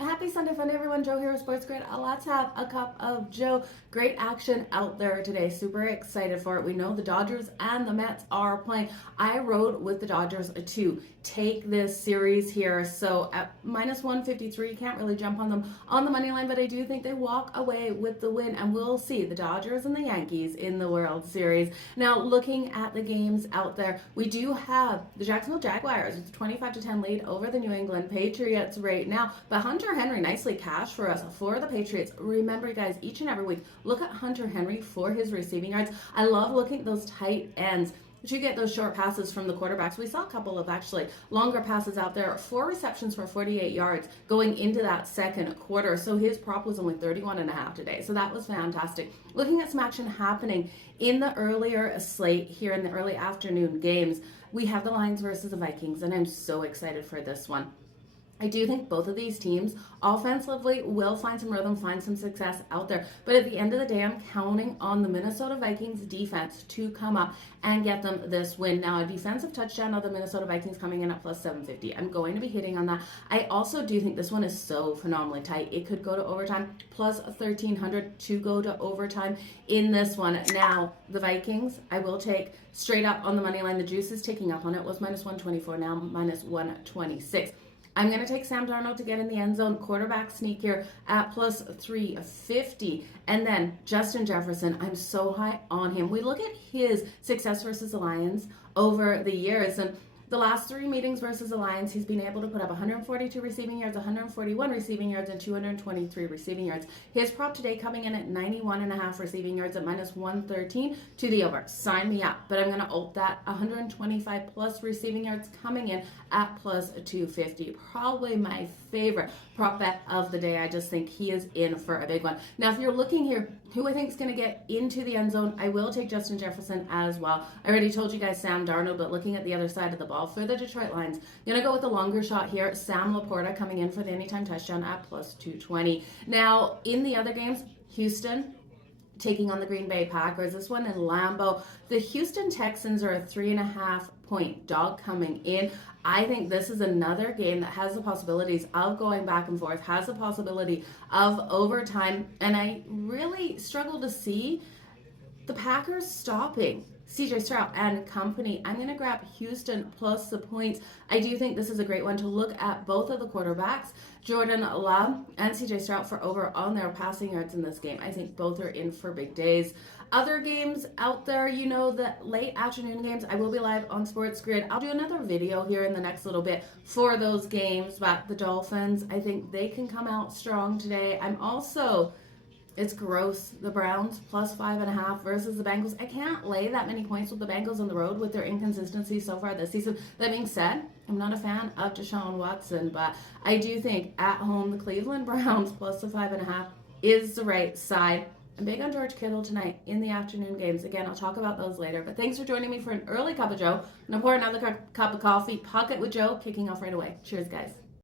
Happy Sunday fun, everyone. Joe here with Sports Grid. Let's have a cup of Joe. Great action out there today. Super excited for it. We know the Dodgers and the Mets are playing. I rode with the Dodgers to take this series here. So at minus 153, can't really jump on them on the money line, but I do think they walk away with the win, and we'll see the Dodgers and the Yankees in the World Series. Now, looking at the games out there, we do have the Jacksonville Jaguars with a 25-10 lead over the New England Patriots right now, but Hunter Henry nicely cashed for us for the Patriots. Remember, guys, each and every week, look at Hunter Henry for his receiving yards. I love looking at those tight ends to get those short passes from the quarterbacks. We saw a couple of actually longer passes out there, 4 receptions for 48 yards going into that second quarter. So his prop was only 31.5 today. So that was fantastic. Looking at some action happening in the earlier slate here in the early afternoon games, we have the Lions versus the Vikings, and I'm so excited for this one. I do think both of these teams offensively will find some rhythm, find some success out there. But at the end of the day, I'm counting on the Minnesota Vikings defense to come up and get them this win. Now, a defensive touchdown of the Minnesota Vikings coming in at plus 750. I'm going to be hitting on that. I also do think this one is so phenomenally tight. It could go to overtime, plus 1,300 to go to overtime in this one. Now, the Vikings, I will take straight up on the money line. The juice is ticking up on it. It was minus 124, now minus 126. I'm going to take Sam Darnold to get in the end zone, quarterback sneak here at plus 350. And then Justin Jefferson, I'm so high on him. We look at his success versus the Lions over the years, and the last 3 meetings versus the Lions, he's been able to put up 142 receiving yards, 141 receiving yards, and 223 receiving yards. His prop today coming in at 91.5 receiving yards at minus 113 to the over. Sign me up. But I'm going to ult that 125 plus receiving yards coming in at plus 250. Probably my favorite prop bet of the day. I just think he is in for a big one. Now, if you're looking here, who I think is going to get into the end zone, I will take Justin Jefferson as well. I already told you guys Sam Darnold, but looking at the other side of the ball for the Detroit Lions, I'm going to go with the longer shot here. Sam Laporta coming in for the anytime touchdown at plus 220. Now, in the other games, Houston taking on the Green Bay Packers. This one in Lambeau. The Houston Texans are a 3.5-point dog coming in. I think this is another game that has the possibilities of going back and forth, has the possibility of overtime, and I really struggle to see the Packers stopping CJ Stroud and company. I'm going to grab Houston plus the points. I do think this is a great one to look at both of the quarterbacks, Jordan Love and CJ Stroud, for over on their passing yards in this game. I think both are in for big days. Other games out there, you know, the late afternoon games, I will be live on Sports Grid. I'll do another video here in the next little bit for those games, but the Dolphins, I think they can come out strong today. I'm also... It's gross. The Browns plus 5.5 versus the Bengals. I can't lay that many points with the Bengals on the road with their inconsistency so far this season. That being said, I'm not a fan of Deshaun Watson, but I do think at home the Cleveland Browns plus the 5.5 is the right side. I'm big on George Kittle tonight in the afternoon games. Again, I'll talk about those later. But thanks for joining me for an early cup of Joe. I'm going to pour another cup of coffee. Pocket with Joe kicking off right away. Cheers, guys.